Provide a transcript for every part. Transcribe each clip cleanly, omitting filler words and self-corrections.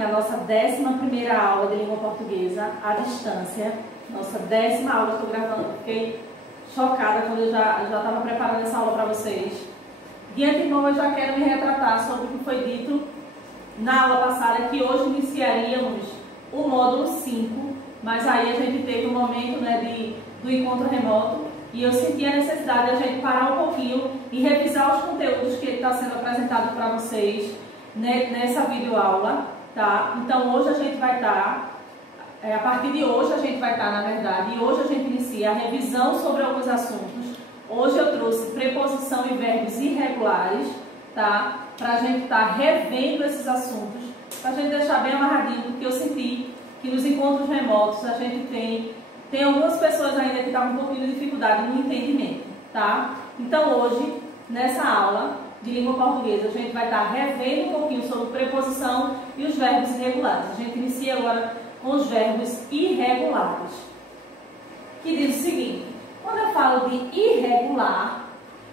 na nossa 11ª aula de língua portuguesa à distância. Nossa 10ª aula que eu estou gravando. Fiquei chocada quando eu já estava preparando essa aula para vocês. De antemão, eu já quero me retratar sobre o que foi dito na aula passada, que hoje iniciaríamos o módulo 5, mas aí a gente teve um momento, né, do encontro remoto e eu senti a necessidade de a gente parar um pouquinho e revisar os conteúdos que está sendo apresentado para vocês, né, nessa videoaula, tá? Então hoje a gente vai estar, a partir de hoje a gente vai estar, na verdade, e hoje a gente inicia a revisão sobre alguns assuntos. Hoje eu trouxe preposição e verbos irregulares, tá? Para a gente estar revendo esses assuntos, para a gente deixar bem amarradinho, porque eu senti que nos encontros remotos a gente tem algumas pessoas ainda que estão com um pouquinho de dificuldade no entendimento, tá? Então hoje, nessa aula de língua portuguesa, a gente vai estar revendo um pouquinho sobre preposição e os verbos irregulares. A gente inicia agora com os verbos irregulares, que diz o seguinte: quando eu falo de irregular,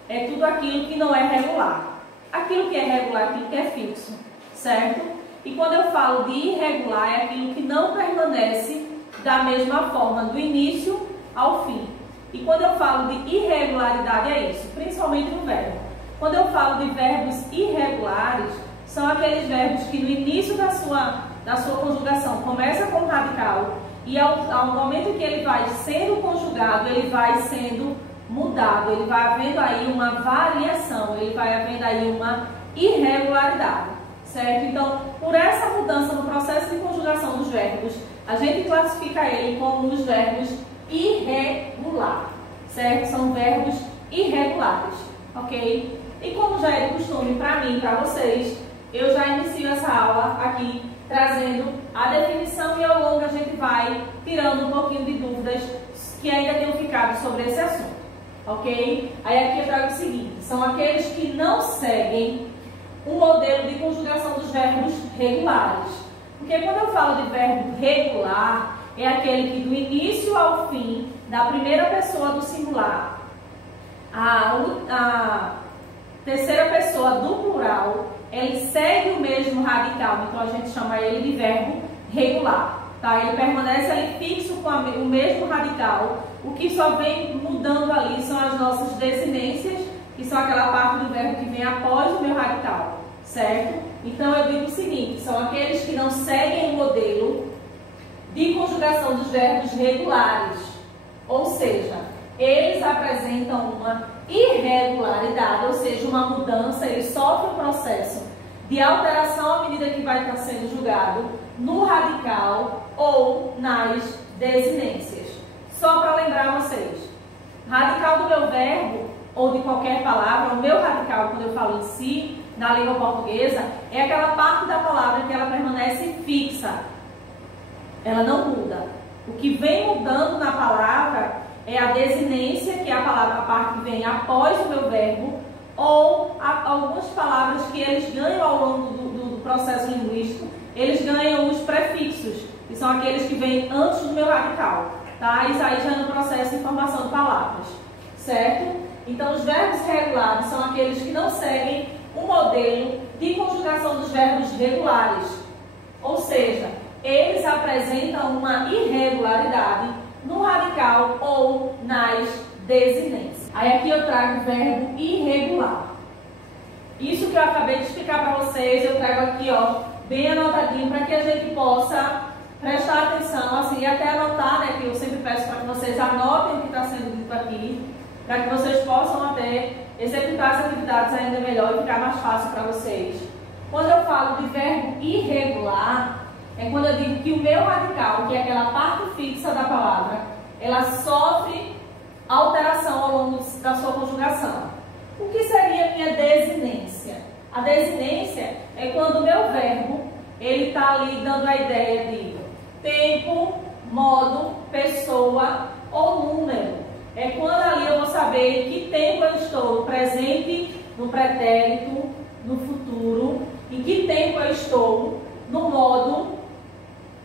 é tudo aquilo que não é regular. Aquilo que é regular é aquilo que é fixo, certo? E quando eu falo de irregular, é aquilo que não permanece da mesma forma, do início ao fim. E quando eu falo de irregularidade, é isso, principalmente no verbo. Quando eu falo de verbos irregulares, são aqueles verbos que no início da sua conjugação começa com radical e ao momento que ele vai sendo conjugado, ele vai sendo mudado, ele vai havendo aí uma variação, ele vai havendo aí uma irregularidade, certo? Então, por essa mudança no processo de conjugação dos verbos, a gente classifica ele como os verbos irregular, certo? São verbos irregulares, ok? E como já é de costume para mim e para vocês, eu já inicio essa aula aqui trazendo a definição e ao longo a gente vai tirando um pouquinho de dúvidas que ainda tenham ficado sobre esse assunto, ok? Aí aqui eu trago o seguinte: são aqueles que não seguem o modelo de conjugação dos verbos regulares. Porque quando eu falo de verbo regular, é aquele que do início ao fim, da primeira pessoa do singular, a terceira pessoa do plural, ele segue o mesmo radical, então a gente chama ele de verbo regular, tá? Ele permanece ali fixo com o mesmo radical, o que só vem mudando ali são as nossas desinências, que são aquela parte do verbo que vem após o meu radical, certo? Então eu digo o seguinte: são aqueles que não seguem o modelo de conjugação dos verbos regulares, ou seja, eles apresentam uma irregularidade, ou seja, uma mudança, eles sofrem um processo de alteração à medida que vai estar sendo julgado no radical ou nas desinências. Só para lembrar vocês, radical do meu verbo ou de qualquer palavra, o meu radical, quando eu falo em si, na língua portuguesa, é aquela parte da palavra que ela permanece fixa, ela não muda. O que vem mudando na palavra é a desinência, que é a palavra, a parte que vem após o meu verbo, ou algumas palavras que eles ganham ao longo do processo linguístico, eles ganham os prefixos, que são aqueles que vêm antes do meu radical, tá? Isso aí já é no processo de formação de palavras, certo? Então, os verbos regulares são aqueles que não seguem o modelo de conjugação dos verbos regulares, ou seja, eles apresentam uma irregularidade no radical ou nas desinências. Aí aqui eu trago o verbo irregular. Isso que eu acabei de explicar para vocês, eu trago aqui, ó, bem anotadinho, para que a gente possa prestar atenção, assim, e até anotar, né, que eu sempre peço para que vocês anotem o que está sendo dito aqui, para que vocês possam até executar as atividades ainda melhor e ficar mais fácil para vocês. Quando eu falo de verbo irregular, é quando eu digo que o meu radical, que é aquela parte fixa da palavra, ela sofre alteração ao longo da sua conjugação. O que seria a minha desinência? A desinência é quando o meu verbo, ele está ali dando a ideia de tempo, modo, pessoa ou número. É quando ali eu vou saber em que tempo eu estou, no presente, no pretérito, no futuro, em que tempo eu estou, no modo,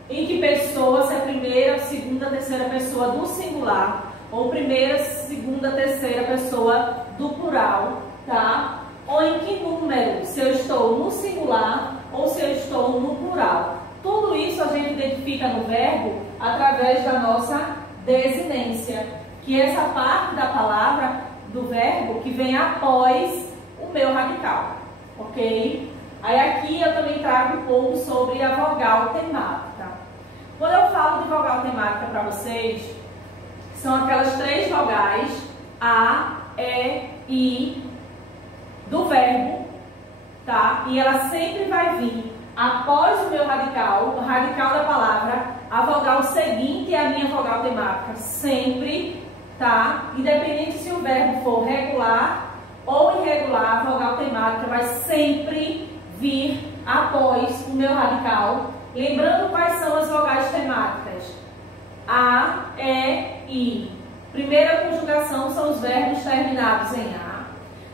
em que pessoa, se é a primeira, segunda, terceira pessoa do singular, ou primeira, segunda, terceira pessoa do plural, tá? Ou em que número, se eu estou no singular ou se eu estou no plural. Tudo isso a gente identifica no verbo através da nossa desinência, que é essa parte da palavra, do verbo, que vem após o meu radical, ok? Aí aqui eu também trago um pouco sobre a vogal temática. Quando eu falo de vogal temática para vocês, são aquelas 3 vogais, A, E, I, do verbo, tá? E ela sempre vai vir após o meu radical, o radical da palavra, a vogal seguinte é a minha vogal temática, sempre, tá? Independente se o verbo for regular ou irregular, a vogal temática vai sempre vir após o meu radical. Lembrando quais são as vogais temáticas: A, E, I. Primeira conjugação são os verbos terminados em A.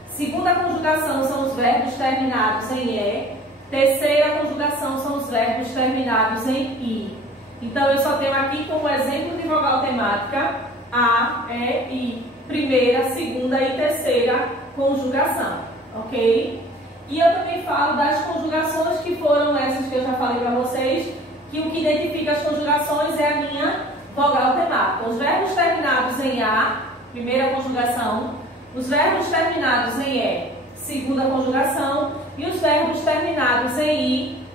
Segunda conjugação são os verbos terminados em E. Terceira conjugação são os verbos terminados em I. Então, eu só tenho aqui como exemplo de vogal temática A, E, I. Primeira, segunda e terceira conjugação, ok? E eu também falo das conjugações, que foram essas que eu já falei para vocês, que o que identifica as conjugações é a minha vogal temática. Os verbos terminados em A, primeira conjugação. Os verbos terminados em E, segunda conjugação. E os verbos terminados em I,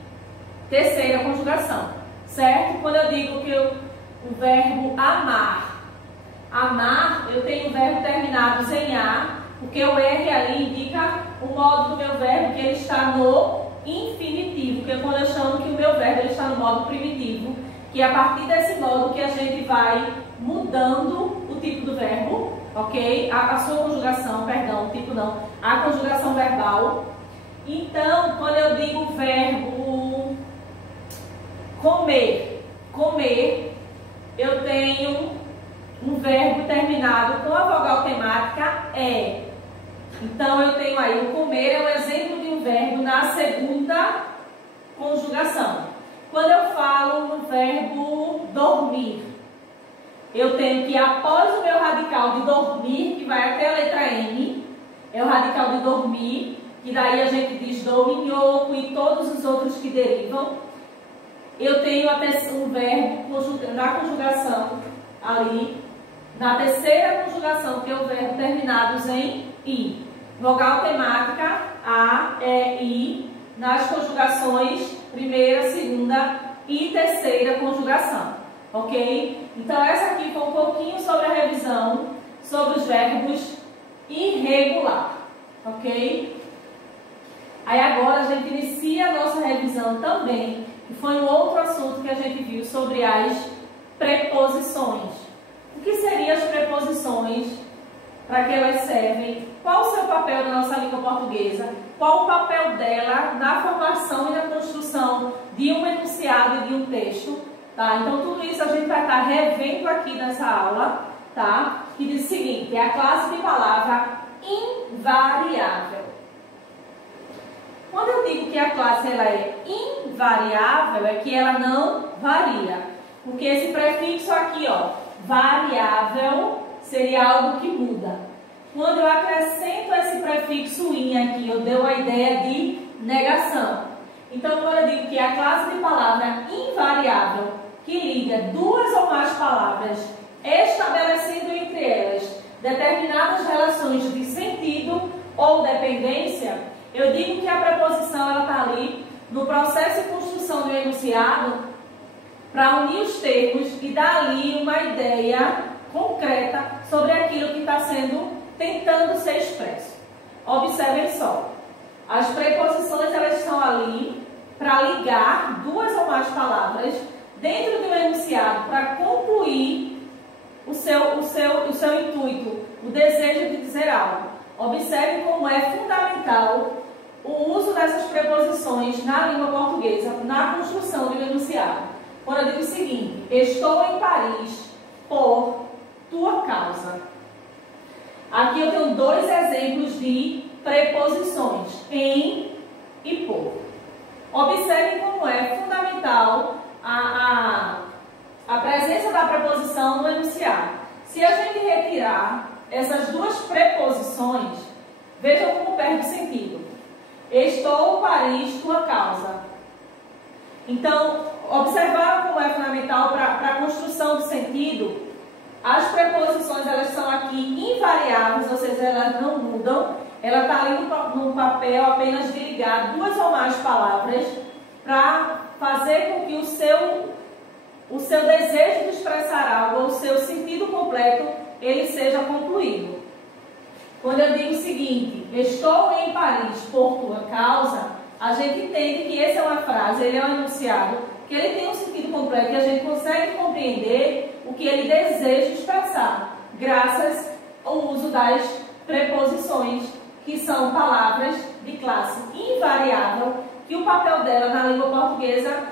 terceira conjugação, certo? Quando eu digo que o verbo amar, amar, eu tenho o verbo terminados em A, porque o R ali indica o modo do meu verbo, que ele está no infinitivo, que é quando eu chamo que o meu verbo ele está no modo primitivo, que é a partir desse modo que a gente vai mudando o tipo do verbo, ok? A sua conjugação, perdão, o tipo não, a conjugação verbal. Então, quando eu digo o verbo comer, comer, eu tenho um verbo terminado com a vogal temática E. Então, eu tenho aí o comer é um exemplo de um verbo na segunda conjugação. Quando eu falo no verbo dormir, eu tenho que após o meu radical de dormir, que vai até a letra N, é o radical de dormir, que daí a gente diz dominhoco e todos os outros que derivam. Eu tenho um verbo na conjugação ali, na terceira conjugação, que é o verbo terminados em I. Vogal temática, A, E, I, nas conjugações primeira, segunda e terceira conjugação, ok? Então essa aqui foi um pouquinho sobre a revisão, sobre os verbos irregular, ok? Aí agora a gente inicia a nossa revisão também, que foi um outro assunto que a gente viu sobre as preposições. O que seriam as preposições? Para que elas servem? Qual o seu papel na nossa língua portuguesa? Qual o papel dela na formação e na construção de um enunciado e de um texto? Tá? Então tudo isso a gente vai estar revendo aqui nessa aula, tá? Que diz o seguinte: é a classe de palavra invariável. Quando eu digo que a classe ela é invariável, é que ela não varia. Porque esse prefixo aqui, ó, variável, seria algo que muda. Quando eu acrescento esse prefixo in aqui, eu dou a ideia de negação. Então, quando eu digo que a classe de palavra invariável, que liga duas ou mais palavras, estabelecendo entre elas determinadas relações de sentido ou dependência, eu digo que a preposição está ali no processo de construção do enunciado para unir os termos e dar ali uma ideia concreta sobre aquilo que está tentando ser expresso. Observem só, as preposições elas estão ali para ligar duas ou mais palavras dentro do enunciado para concluir o seu intuito, o desejo de dizer algo. Observe como é fundamental o uso dessas preposições na língua portuguesa, na construção do enunciado. Quando eu digo o seguinte: estou em Paris por tua causa. Aqui eu tenho dois exemplos de preposições, em e por. Observe como é fundamental a presença da preposição no enunciado. Se a gente retirar essas duas preposições, vejam como perde sentido. Estou, Paris, tua causa. Então, Observaram como é fundamental para a construção do sentido? As preposições, elas são aqui invariáveis, ou seja, elas não mudam. Ela está ali no papel apenas de ligar duas ou mais palavras para fazer com que o seu desejo de expressar algo, o seu sentido completo, ele seja concluído. Quando eu digo o seguinte, estou em Paris por tua causa, a gente entende que essa é uma frase, ele é um enunciado, que ele tem um sentido completo e a gente consegue compreender o que ele deseja expressar, graças ao uso das preposições, que são palavras de classe invariável, que o papel dela na língua portuguesa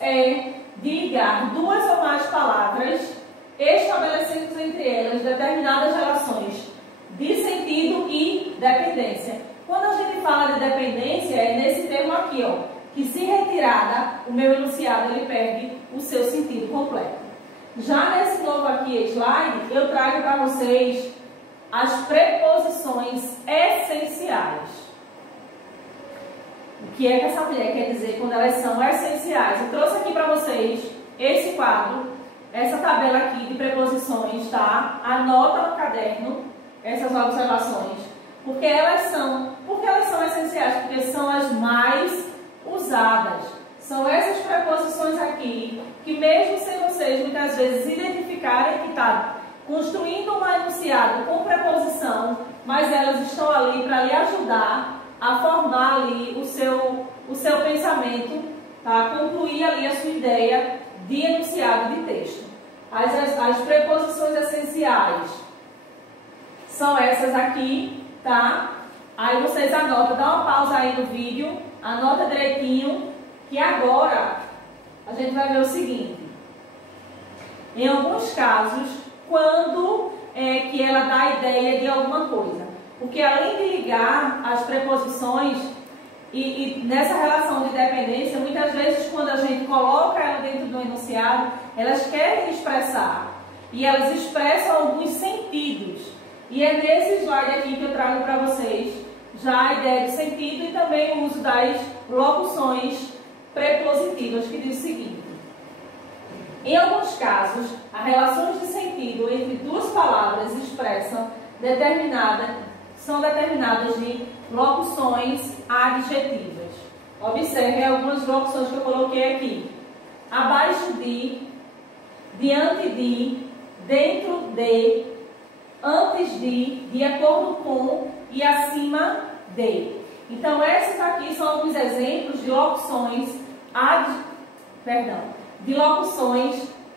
é de ligar duas ou mais palavras, estabelecendo entre elas determinadas relações de sentido e dependência. Quando a gente fala de dependência, é nesse termo aqui, ó, que se retirada, o meu enunciado ele perde o seu sentido completo. Já nesse novo aqui slide, eu trago para vocês as preposições essenciais. O que é que essa mulher quer dizer quando elas são essenciais? Eu trouxe aqui para vocês esse quadro, essa tabela aqui de preposições, tá? Anota no caderno essas observações, porque elas são essenciais, porque são as mais usadas. São essas preposições aqui, que mesmo sem vocês muitas vezes identificarem que está construindo um enunciado com preposição, mas elas estão ali para lhe ajudar a formar ali o seu pensamento, tá? Concluir ali a sua ideia de enunciado de texto. As preposições essenciais são essas aqui, tá? Aí vocês anotam, dá uma pausa aí no vídeo, anota direitinho, que agora a gente vai ver o seguinte. Em alguns casos, quando é que ela dá a ideia de alguma coisa. Porque além de ligar as preposições e nessa relação de dependência, muitas vezes quando a gente coloca ela dentro do enunciado, elas querem expressar. E elas expressam alguns sentidos. E é nesse slide aqui que eu trago para vocês já a ideia de sentido e também o uso das locuções prepositivas, que diz o seguinte. Em alguns casos, as relações de sentido entre duas palavras são determinadas de locuções adjetivas. Observe algumas locuções que eu coloquei aqui. Abaixo de, diante de, dentro de, antes de acordo com e acima de. Então, esses aqui são alguns exemplos de locuções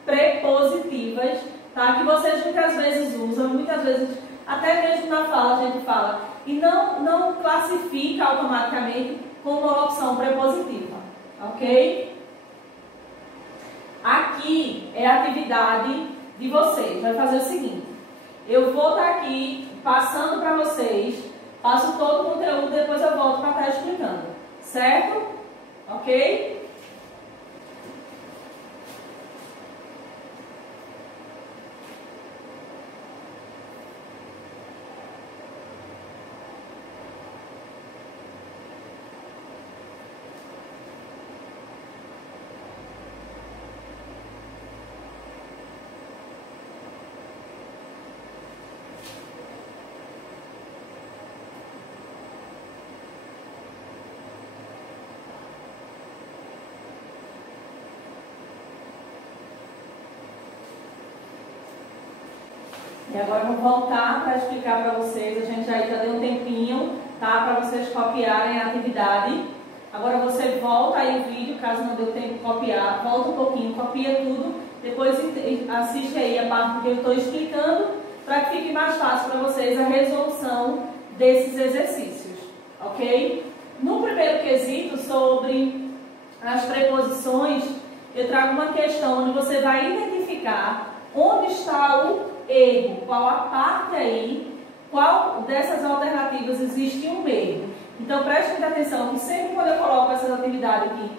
prepositivas, tá? Que vocês muitas vezes usam, muitas vezes até mesmo na fala a gente fala, e não classifica automaticamente como uma locução prepositiva, ok? Aqui é a atividade de vocês. Vai fazer o seguinte, eu vou estar aqui passando para vocês, passo todo o conteúdo, depois eu volto para estar explicando, certo? Ok? E agora eu vou voltar para explicar para vocês, a gente já deu um tempinho, tá? Para vocês copiarem a atividade. Agora você volta aí o vídeo, caso não deu tempo de copiar, volta um pouquinho, copia tudo, depois assiste aí a parte que eu estou explicando, para que fique mais fácil para vocês a resolução desses exercícios, ok? No primeiro quesito, sobre as preposições, eu trago uma questão onde você vai identificar onde está o erro, qual a parte aí, qual dessas alternativas existe um erro. Então prestem muita atenção que sempre quando eu coloco essas atividades aqui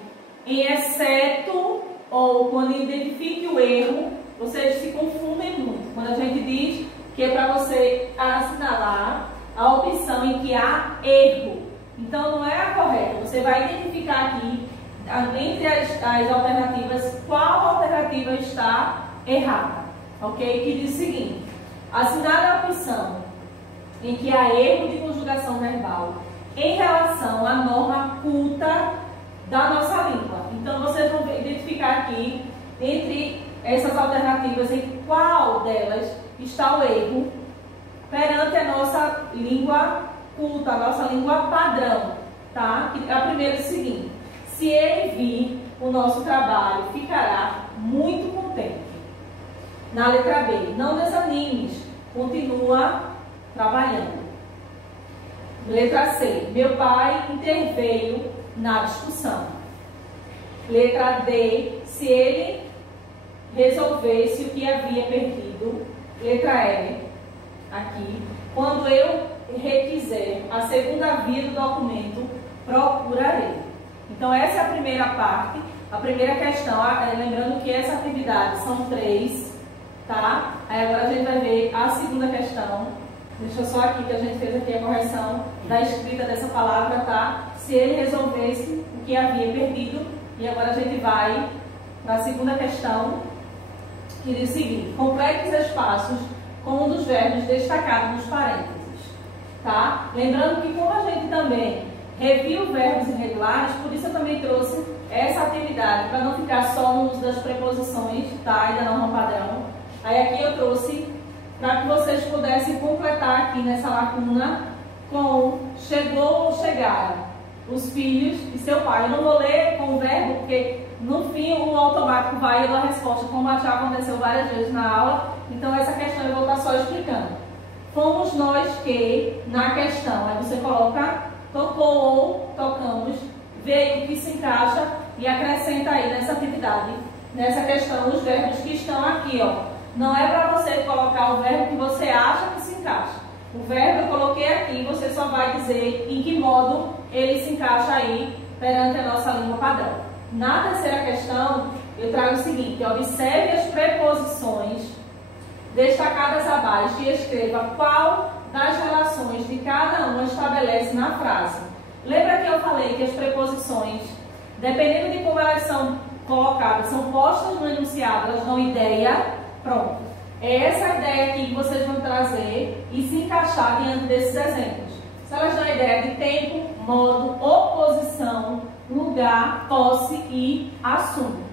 em exceto ou quando identifique o erro, vocês se confundem muito. Quando a gente diz que é para você assinalar a opção em que há erro, então não é a correta. Você vai identificar aqui entre as alternativas, qual alternativa está errada, ok? Que diz o seguinte: assinale a opção em que há erro de conjugação verbal em relação à norma culta da nossa língua. Então, vocês vão identificar aqui, entre essas alternativas, em qual delas está o erro perante a nossa língua culta, a nossa língua padrão, tá? A primeira é o seguinte: se ele vir o nosso trabalho, ficará muito contente. Na letra B, não desanimes, continua trabalhando. Letra C, meu pai interveio na discussão. Letra D, se ele resolvesse o que havia perdido. Letra E, aqui, quando eu requiser a segunda via do documento, procurarei. Então, essa é a primeira parte, a primeira questão. Lembrando que essa atividade são 3, tá? Aí agora a gente vai ver a segunda questão. Deixa só aqui que a gente fez aqui a correção da escrita dessa palavra, tá? Se ele resolvesse o que havia perdido. E agora a gente vai para a segunda questão, que diz o seguinte: complete os espaços com um dos verbos destacado nos parênteses, tá? Lembrando que, como a gente também reviu verbos irregulares, por isso eu também trouxe essa atividade, para não ficar só no uso das preposições, tá? E da norma padrão. Aí aqui eu trouxe para que vocês pudessem completar aqui nessa lacuna com chegou ou chegaram os filhos e seu pai. Eu não vou ler com o verbo, porque no fim o automático vai e eu dou a resposta, como já aconteceu várias vezes na aula. Então essa questão eu vou estar só explicando. Fomos nós que, na questão, aí você coloca tocou ou tocamos, veio que se encaixa e acrescenta aí nessa atividade, nessa questão, os verbos que estão aqui, ó. Não é para você colocar o verbo que você acha que se encaixa. O verbo eu coloquei aqui, você só vai dizer em que modo ele se encaixa aí perante a nossa língua padrão. Na terceira questão, eu trago o seguinte: observe as preposições destacadas abaixo e escreva qual das relações de cada uma estabelece na frase. Lembra que eu falei que as preposições, dependendo de como elas são colocadas, são postas no enunciado, elas dão ideia. Pronto. É essa ideia aqui que vocês vão trazer e se encaixar diante desses exemplos. Se elas dão ideia de tempo, modo, oposição, lugar, posse e assunto.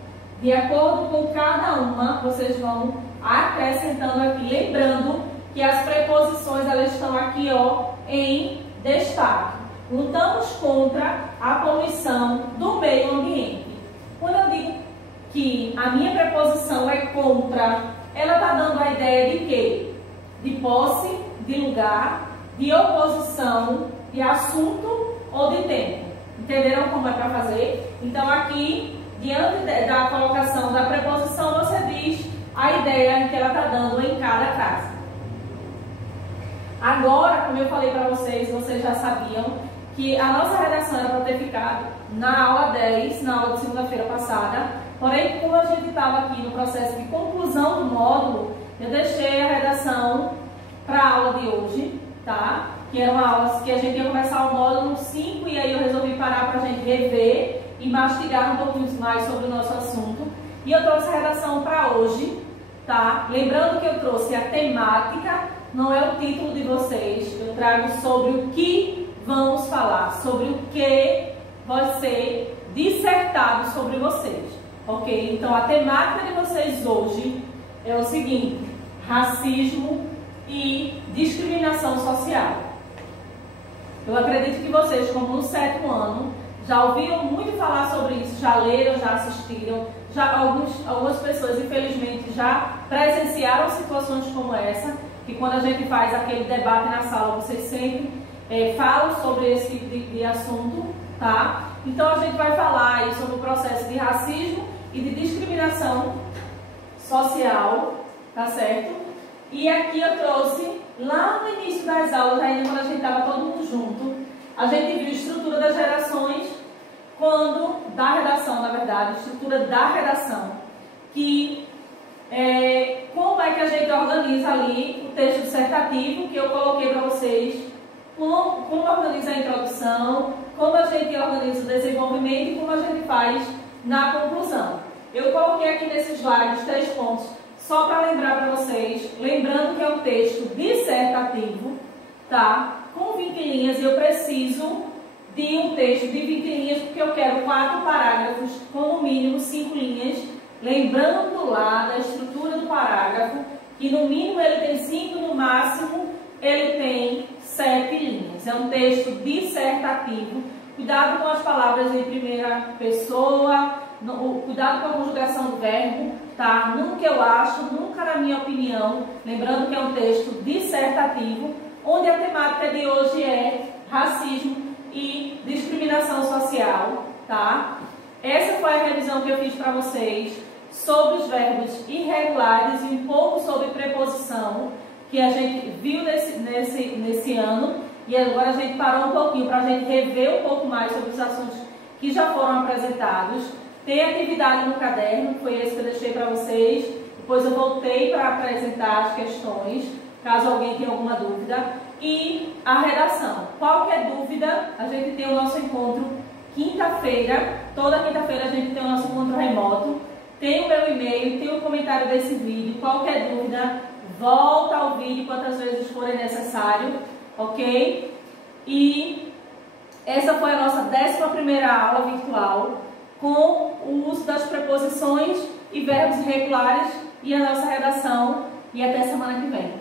De acordo com cada uma, vocês vão acrescentando aqui. Lembrando que as preposições, elas estão aqui, ó, em destaque. Lutamos contra a poluição do meio ambiente. Quando eu digo que a minha preposição é contra, ela está dando a ideia de quê? De posse, de lugar, de oposição, de assunto ou de tempo. Entenderam como é para fazer? Então aqui, diante da colocação da preposição, você diz a ideia que ela está dando em cada frase. Agora, como eu falei para vocês, vocês já sabiam que a nossa redação era para ter ficado na aula 10, na aula de segunda-feira passada. Porém, como a gente estava aqui no processo de conclusão do módulo, eu deixei a redação para a aula de hoje, tá? Que era uma aula que a gente ia começar o módulo 5 e aí eu resolvi parar para a gente rever e mastigar um pouquinho mais sobre o nosso assunto. E eu trouxe a redação para hoje, tá? Lembrando que eu trouxe a temática, não é o título de vocês. Eu trago sobre o que vamos falar, sobre o que vai ser dissertado sobre vocês. Ok? Então, a temática de vocês hoje é o seguinte: racismo e discriminação social. Eu acredito que vocês, como no 7º ano, já ouviram muito falar sobre isso, já leram, já assistiram, algumas pessoas, infelizmente, já presenciaram situações como essa, que quando a gente faz aquele debate na sala, vocês sempre falam sobre esse tipo de assunto, tá? Então, a gente vai falar aí sobre o processo de racismo e de discriminação social, tá certo? E aqui eu trouxe, lá no início das aulas, ainda quando a gente estava todo mundo junto, a gente viu a estrutura das redações, da redação, na verdade, estrutura da redação, que como é que a gente organiza ali o texto dissertativo, que eu coloquei para vocês como organiza a introdução, como a gente organiza o desenvolvimento e como a gente faz na conclusão. Eu coloquei aqui nesses slides 3 pontos, só para lembrar para vocês, lembrando que é um texto dissertativo, tá? Com 20 linhas, eu preciso de um texto de 20 linhas, porque eu quero 4 parágrafos com no mínimo 5 linhas, lembrando lá da estrutura do parágrafo, que no mínimo ele tem 5, no máximo ele tem 7 linhas. É um texto dissertativo. Cuidado com as palavras em primeira pessoa, cuidado com a conjugação do verbo, tá? Nunca eu acho, nunca na minha opinião. Lembrando que é um texto dissertativo, onde a temática de hoje é racismo e discriminação social, tá? Essa foi a revisão que eu fiz para vocês sobre os verbos irregulares e um pouco sobre preposição, que a gente viu nesse ano, e agora a gente parou um pouquinho para a gente rever um pouco mais sobre os assuntos que já foram apresentados. Tem atividade no caderno, foi esse que eu deixei para vocês, depois eu voltei para apresentar as questões, caso alguém tenha alguma dúvida, e a redação. Qualquer dúvida, a gente tem o nosso encontro quinta-feira, toda quinta-feira a gente tem o nosso encontro remoto, tem o meu e-mail, tem o comentário desse vídeo, qualquer dúvida, volta ao vídeo quantas vezes forem necessário, ok? E essa foi a nossa 11ª aula virtual com o uso das preposições e verbos irregulares e a nossa redação, e até semana que vem.